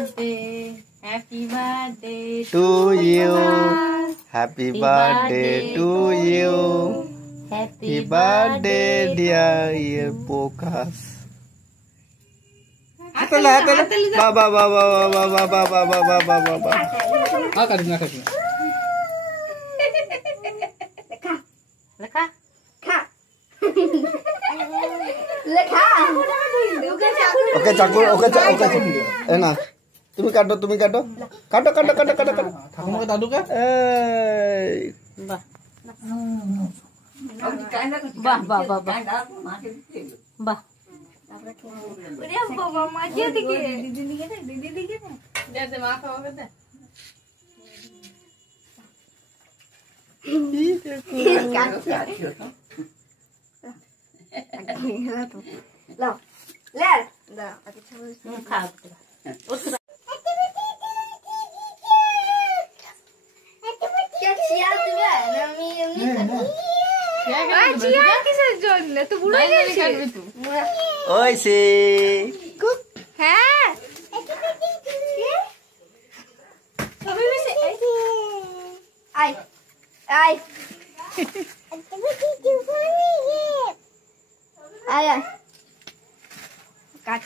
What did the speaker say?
birthday, happy birthday to you. Happy birthday to you. Happy birthday dear Pokas. Atala. Ba. Lekha. Oke caku. Enak. Tumi kado. Kado. ঠাকুমাকে দাদু কে Bah. Bah. Udah bawa maju dikit. Dikit. Dede maaf apa deh. Lah. Ler. Dah, aku coba. কিসের জন্য তো বুড়ো গেছে ওই সে হ্যাঁ I I I cut